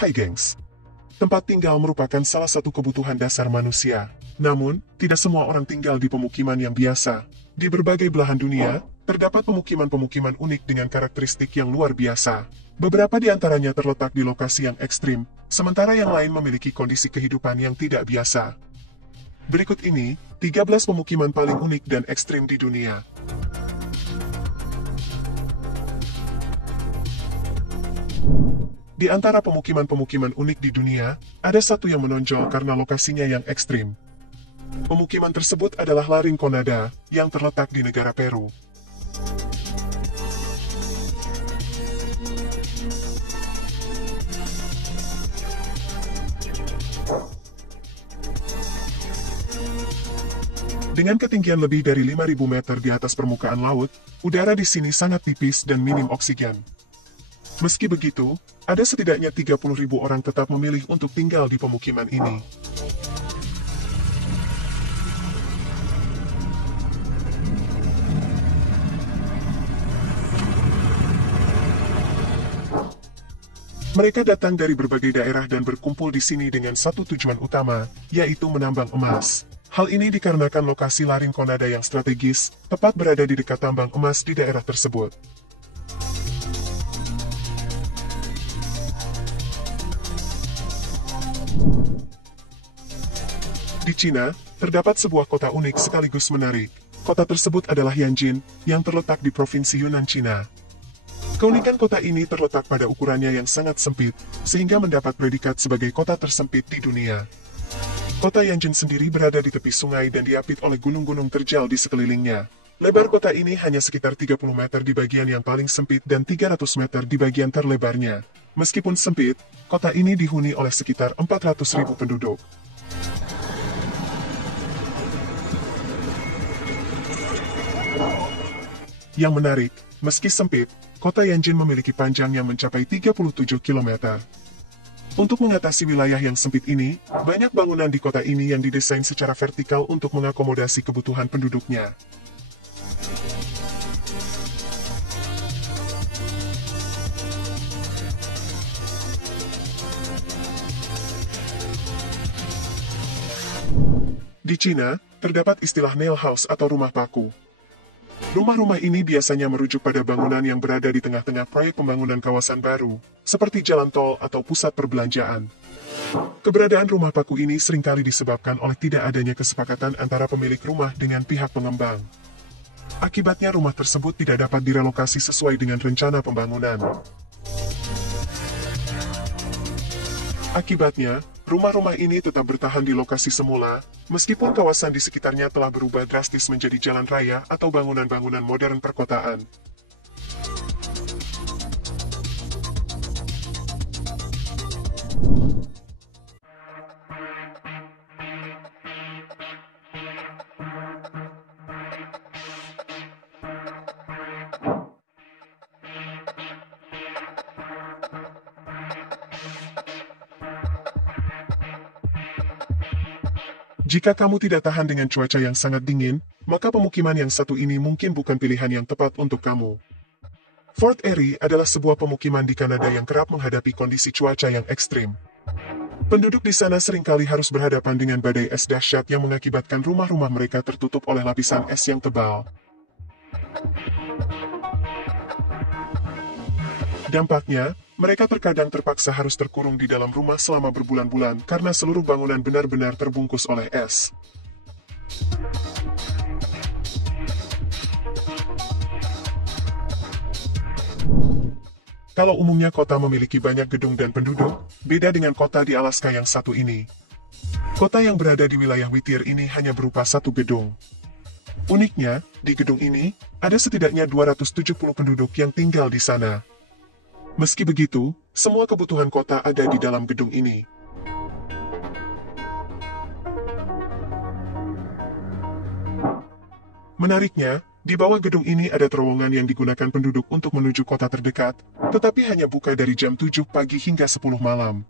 Hai gengs. Tempat tinggal merupakan salah satu kebutuhan dasar manusia. Namun, tidak semua orang tinggal di pemukiman yang biasa. Di berbagai belahan dunia, terdapat pemukiman-pemukiman unik dengan karakteristik yang luar biasa. Beberapa di antaranya terletak di lokasi yang ekstrim, sementara yang lain memiliki kondisi kehidupan yang tidak biasa. Berikut ini, 13 pemukiman paling unik dan ekstrim di dunia. Di antara pemukiman-pemukiman unik di dunia, ada satu yang menonjol karena lokasinya yang ekstrim. Pemukiman tersebut adalah La Rinconada, yang terletak di negara Peru. Dengan ketinggian lebih dari 5.000 meter di atas permukaan laut, udara di sini sangat tipis dan minim oksigen. Meski begitu, ada setidaknya 30.000 orang tetap memilih untuk tinggal di pemukiman ini. Mereka datang dari berbagai daerah dan berkumpul di sini dengan satu tujuan utama, yaitu menambang emas. Hal ini dikarenakan lokasi La Rinconada yang strategis, tepat berada di dekat tambang emas di daerah tersebut. Di Cina, terdapat sebuah kota unik sekaligus menarik. Kota tersebut adalah Yanjin, yang terletak di Provinsi Yunnan, Cina. Keunikan kota ini terletak pada ukurannya yang sangat sempit, sehingga mendapat predikat sebagai kota tersempit di dunia. Kota Yanjin sendiri berada di tepi sungai dan diapit oleh gunung-gunung terjal di sekelilingnya. Lebar kota ini hanya sekitar 30 meter di bagian yang paling sempit dan 300 meter di bagian terlebarnya. Meskipun sempit, kota ini dihuni oleh sekitar 400.000 penduduk. Yang menarik, meski sempit, kota Yanjin memiliki panjang yang mencapai 37 km. Untuk mengatasi wilayah yang sempit ini, banyak bangunan di kota ini yang didesain secara vertikal untuk mengakomodasi kebutuhan penduduknya. Di Cina, terdapat istilah nail house atau rumah paku. Rumah-rumah ini biasanya merujuk pada bangunan yang berada di tengah-tengah proyek pembangunan kawasan baru, seperti jalan tol atau pusat perbelanjaan. Keberadaan rumah paku ini seringkali disebabkan oleh tidak adanya kesepakatan antara pemilik rumah dengan pihak pengembang. Akibatnya rumah tersebut tidak dapat direlokasi sesuai dengan rencana pembangunan. Akibatnya, rumah-rumah ini tetap bertahan di lokasi semula, meskipun kawasan di sekitarnya telah berubah drastis menjadi jalan raya atau bangunan-bangunan modern perkotaan. Jika kamu tidak tahan dengan cuaca yang sangat dingin, maka pemukiman yang satu ini mungkin bukan pilihan yang tepat untuk kamu. Fort Erie adalah sebuah pemukiman di Kanada yang kerap menghadapi kondisi cuaca yang ekstrim. Penduduk di sana seringkali harus berhadapan dengan badai es dahsyat yang mengakibatkan rumah-rumah mereka tertutup oleh lapisan es yang tebal. Dampaknya, mereka terkadang terpaksa harus terkurung di dalam rumah selama berbulan-bulan karena seluruh bangunan benar-benar terbungkus oleh es. Kalau umumnya kota memiliki banyak gedung dan penduduk, beda dengan kota di Alaska yang satu ini. Kota yang berada di wilayah Whittier ini hanya berupa satu gedung. Uniknya, di gedung ini, ada setidaknya 270 penduduk yang tinggal di sana. Meski begitu, semua kebutuhan kota ada di dalam gedung ini. Menariknya, di bawah gedung ini ada terowongan yang digunakan penduduk untuk menuju kota terdekat, tetapi hanya buka dari jam 7 pagi hingga 10 malam.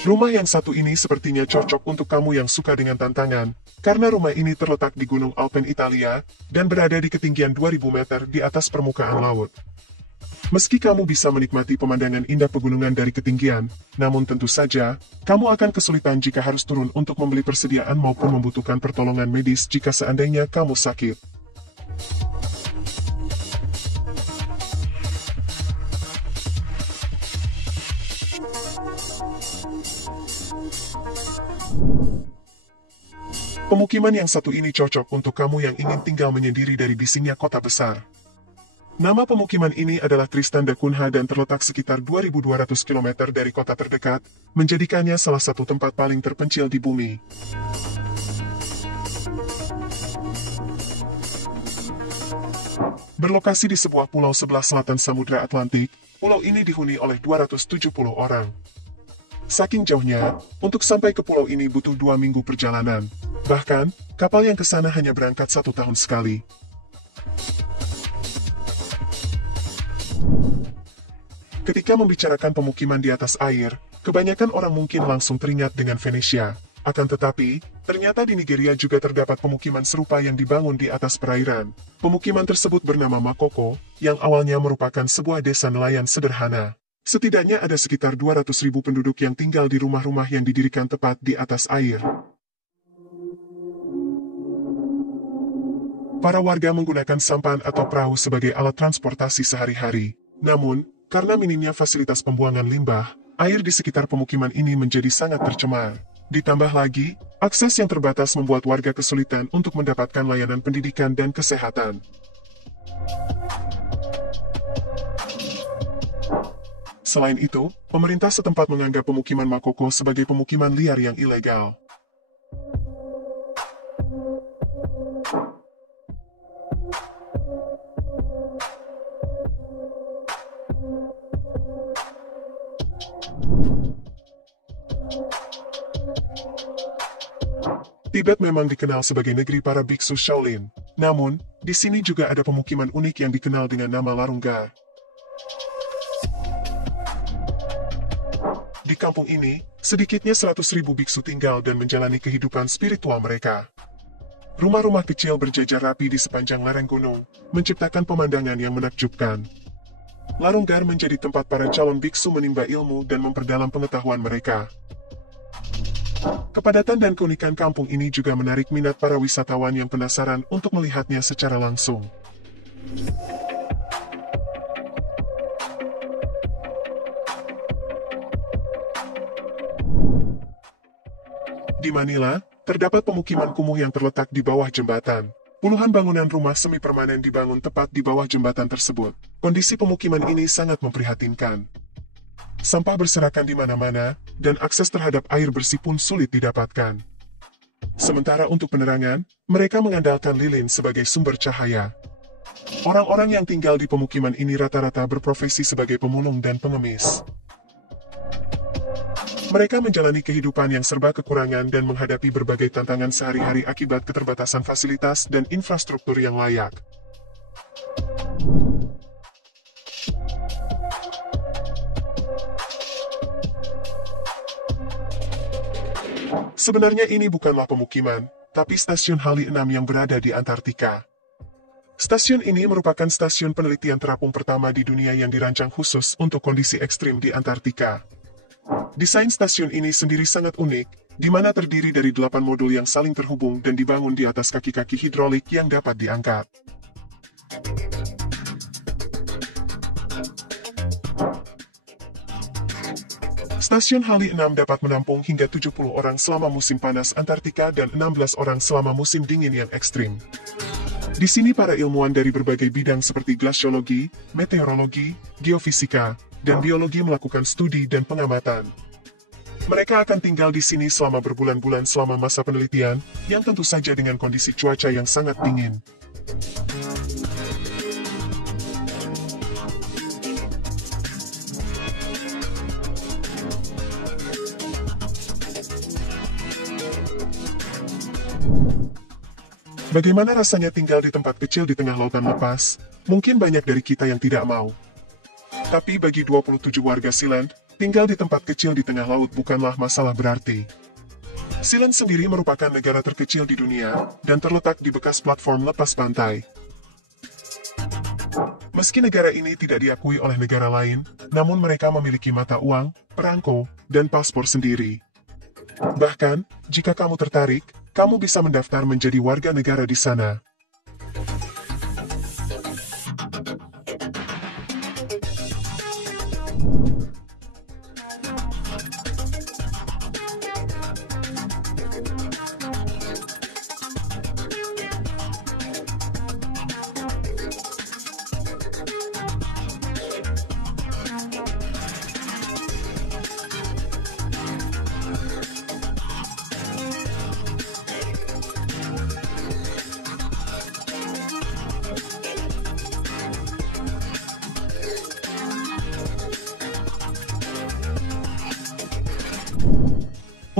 Rumah yang satu ini sepertinya cocok untuk kamu yang suka dengan tantangan, karena rumah ini terletak di Gunung Alpen Italia, dan berada di ketinggian 2000 meter di atas permukaan laut. Meski kamu bisa menikmati pemandangan indah pegunungan dari ketinggian, namun tentu saja, kamu akan kesulitan jika harus turun untuk membeli persediaan maupun membutuhkan pertolongan medis jika seandainya kamu sakit. Pemukiman yang satu ini cocok untuk kamu yang ingin tinggal menyendiri dari bisingnya kota besar. Nama pemukiman ini adalah Tristan da Cunha dan terletak sekitar 2.200 km dari kota terdekat, menjadikannya salah satu tempat paling terpencil di bumi. Berlokasi di sebuah pulau sebelah selatan Samudra Atlantik, pulau ini dihuni oleh 270 orang. Saking jauhnya, untuk sampai ke pulau ini butuh 2 minggu perjalanan. Bahkan, kapal yang ke sana hanya berangkat 1 tahun sekali. Ketika membicarakan pemukiman di atas air, kebanyakan orang mungkin langsung teringat dengan Venesia. Akan tetapi, ternyata di Nigeria juga terdapat pemukiman serupa yang dibangun di atas perairan. Pemukiman tersebut bernama Makoko, yang awalnya merupakan sebuah desa nelayan sederhana. Setidaknya ada sekitar 200.000 penduduk yang tinggal di rumah-rumah yang didirikan tepat di atas air. Para warga menggunakan sampan atau perahu sebagai alat transportasi sehari-hari. Namun, karena minimnya fasilitas pembuangan limbah, air di sekitar pemukiman ini menjadi sangat tercemar. Ditambah lagi, akses yang terbatas membuat warga kesulitan untuk mendapatkan layanan pendidikan dan kesehatan. Selain itu, pemerintah setempat menganggap pemukiman Makoko sebagai pemukiman liar yang ilegal. Tibet memang dikenal sebagai negeri para biksu Shaolin. Namun, di sini juga ada pemukiman unik yang dikenal dengan nama Larunggar. Di kampung ini, sedikitnya 100.000 biksu tinggal dan menjalani kehidupan spiritual mereka. Rumah-rumah kecil berjajar rapi di sepanjang lereng gunung, menciptakan pemandangan yang menakjubkan. Larunggar menjadi tempat para calon biksu menimba ilmu dan memperdalam pengetahuan mereka. Kepadatan dan keunikan kampung ini juga menarik minat para wisatawan yang penasaran untuk melihatnya secara langsung. Di Manila, terdapat pemukiman kumuh yang terletak di bawah jembatan. Puluhan bangunan rumah semi permanen dibangun tepat di bawah jembatan tersebut. Kondisi pemukiman ini sangat memprihatinkan. Sampah berserakan di mana-mana, dan akses terhadap air bersih pun sulit didapatkan. Sementara untuk penerangan, mereka mengandalkan lilin sebagai sumber cahaya. Orang-orang yang tinggal di pemukiman ini rata-rata berprofesi sebagai pemulung dan pengemis. Mereka menjalani kehidupan yang serba kekurangan dan menghadapi berbagai tantangan sehari-hari akibat keterbatasan fasilitas dan infrastruktur yang layak. Sebenarnya ini bukanlah pemukiman, tapi stasiun Halley 6 yang berada di Antartika. Stasiun ini merupakan stasiun penelitian terapung pertama di dunia yang dirancang khusus untuk kondisi ekstrim di Antartika. Desain stasiun ini sendiri sangat unik, di mana terdiri dari 8 modul yang saling terhubung dan dibangun di atas kaki-kaki hidrolik yang dapat diangkat. Stasiun Halley 6 dapat menampung hingga 70 orang selama musim panas Antartika dan 16 orang selama musim dingin yang ekstrim. Di sini para ilmuwan dari berbagai bidang seperti glasiologi, meteorologi, geofisika, dan biologi melakukan studi dan pengamatan. Mereka akan tinggal di sini selama berbulan-bulan selama masa penelitian, yang tentu saja dengan kondisi cuaca yang sangat dingin. Bagaimana rasanya tinggal di tempat kecil di tengah lautan lepas? Mungkin banyak dari kita yang tidak mau. Tapi bagi 27 warga Sealand, Tinggal di tempat kecil di tengah laut bukanlah masalah berarti. Ceylon sendiri merupakan negara terkecil di dunia, dan terletak di bekas platform lepas pantai. Meski negara ini tidak diakui oleh negara lain, namun mereka memiliki mata uang, perangko, dan paspor sendiri. Bahkan, jika kamu tertarik, kamu bisa mendaftar menjadi warga negara di sana.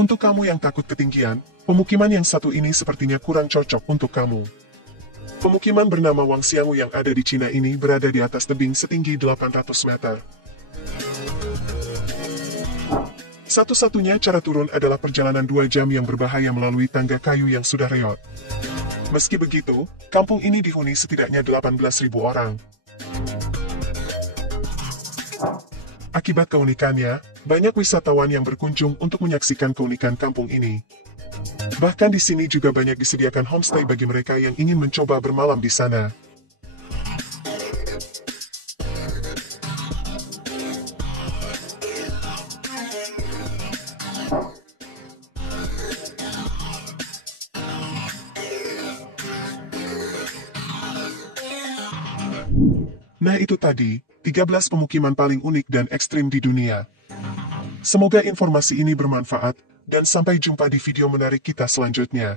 Untuk kamu yang takut ketinggian, pemukiman yang satu ini sepertinya kurang cocok untuk kamu. Pemukiman bernama Wangxiangu yang ada di Cina ini berada di atas tebing setinggi 800 meter. Satu-satunya cara turun adalah perjalanan 2 jam yang berbahaya melalui tangga kayu yang sudah reot. Meski begitu, kampung ini dihuni setidaknya 18.000 orang. Akibat keunikannya, banyak wisatawan yang berkunjung untuk menyaksikan keunikan kampung ini. Bahkan di sini juga banyak disediakan homestay bagi mereka yang ingin mencoba bermalam di sana. Nah itu tadi, 13 pemukiman paling unik dan ekstrim di dunia. Semoga informasi ini bermanfaat, dan sampai jumpa di video menarik kita selanjutnya.